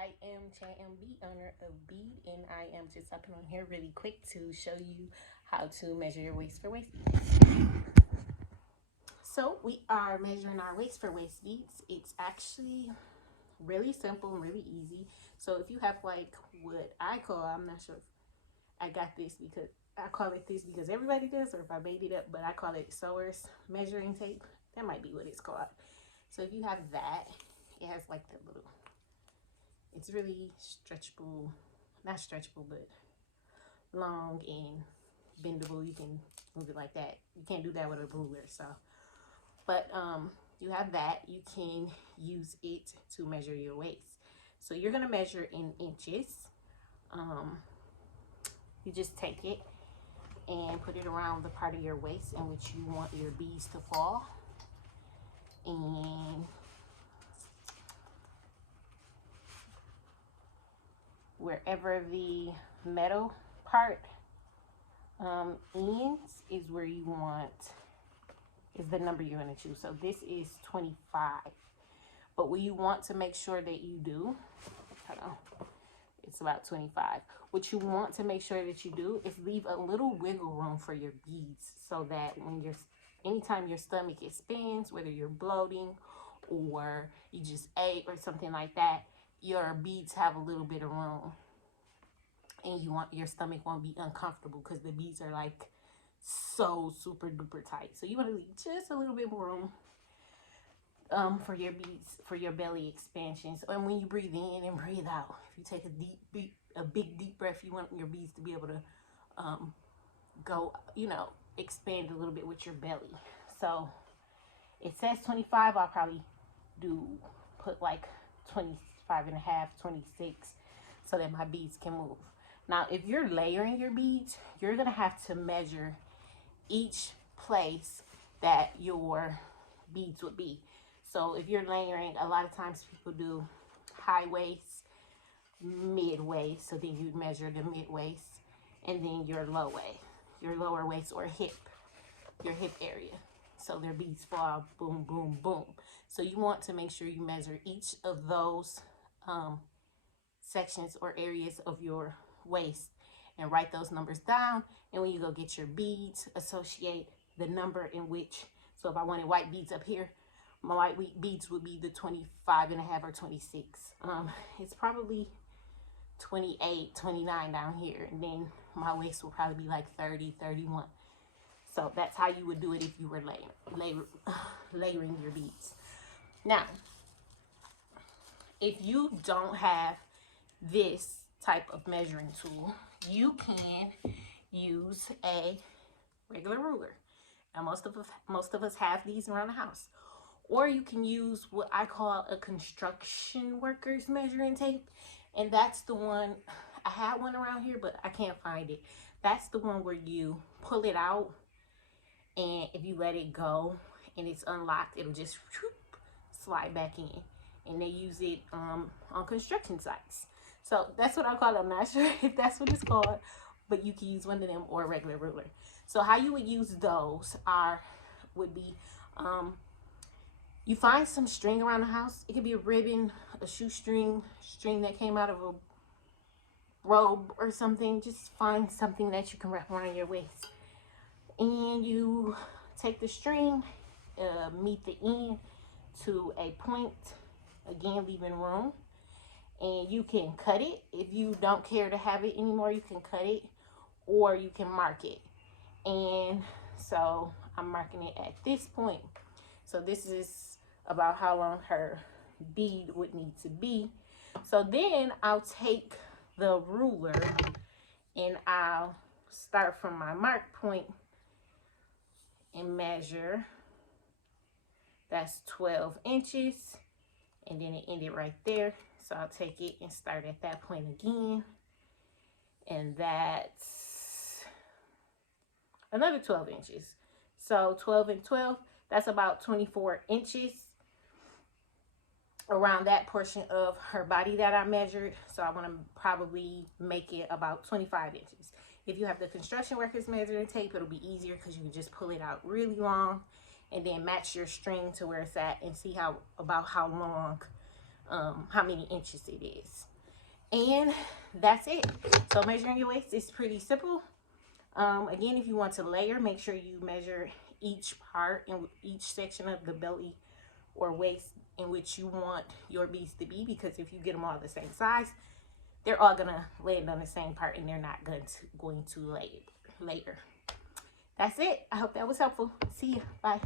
I am B, owner of Bead, and I am just hopping on here really quick to show you how to measure your waist for waist beads. So we are measuring our waist for waist beads. It's actually really simple and really easy. So if you have like what I call, I'm not sure if I got this because I call it this because everybody does, or if I made it up, but I call it sewer's measuring tape. That might be what it's called. So if you have that, it has like the little, it's really stretchable, not stretchable, but long and bendable. You can move it like that. You can't do that with a ruler. So, but you have that. You can use it to measure your waist. So you're gonna measure in inches. You just take it and put it around the part of your waist in which you want your beads to fall, and wherever the metal part ends is where you want, is the number you're going to choose. So this is 25, but what you want to make sure that you do, hold on, it's about 25. What you want to make sure that you do is leave a little wiggle room for your beads, so that when you're, anytime your stomach expands, whether you're bloating or you just ate or something like that, your beads have a little bit of room, and you want, your stomach won't be uncomfortable because the beads are like so super duper tight. So you want to leave just a little bit more room for your beads, for your belly expansions. And when you breathe in and breathe out, if you take a big deep breath, you want your beads to be able to go, you know, expand a little bit with your belly. So it says 25. I'll probably put like 25 and a half, 26, so that my beads can move. Now, if you're layering your beads, you're gonna have to measure each place that your beads would be. So if you're layering, a lot of times people do high waist, mid waist. So then you'd measure the mid waist, and then your lower waist or your hip area. So their beads fall boom, boom, boom. So you want to make sure you measure each of those sections or areas of your waist and write those numbers down. And when you go get your beads, associate the number in which, so if I wanted white beads up here, my white beads would be the 25 and a half or 26. It's probably 28, 29 down here, and then my waist will probably be like 30, 31. So that's how you would do it if you were layering your beads. Now, if you don't have this type of measuring tool, you can use a regular ruler. Now, most of us have these around the house. Or you can use what I call a construction worker's measuring tape. And that's the one, I had one around here, but I can't find it. That's the one where you pull it out, and if you let it go and it's unlocked, it'll just slide back in. And they use it on construction sites. So that's what I call it. I'm not sure if that's what it's called, but you can use one of them or a regular ruler. So how you would use those would be, you find some string around the house. It could be a ribbon, a shoestring, string that came out of a robe or something. Just find something that you can wrap around your waist. And you take the string, meet the end to a point, again, leaving room. And you can cut it. If you don't care to have it anymore, you can cut it, or you can mark it. And so I'm marking it at this point. So this is about how long her bead would need to be. So then I'll take the ruler and I'll start from my mark point and measure. That's 12 inches. And then it ended right there. So I'll take it and start at that point again. And that's another 12 inches. So 12 and 12, that's about 24 inches around that portion of her body that I measured. So I want to probably make it about 25 inches. If you have the construction workers measuring tape, it'll be easier because you can just pull it out really long and then match your string to where it's at and see about how long how many inches it is. And that's it. So measuring your waist is pretty simple. Again, if you want to layer, make sure you measure each part in each section of the belly or waist in which you want your beads to be, because if you get them all the same size, they're all gonna land on the same part and they're not going to layer. That's it. I hope that was helpful. See you. Bye.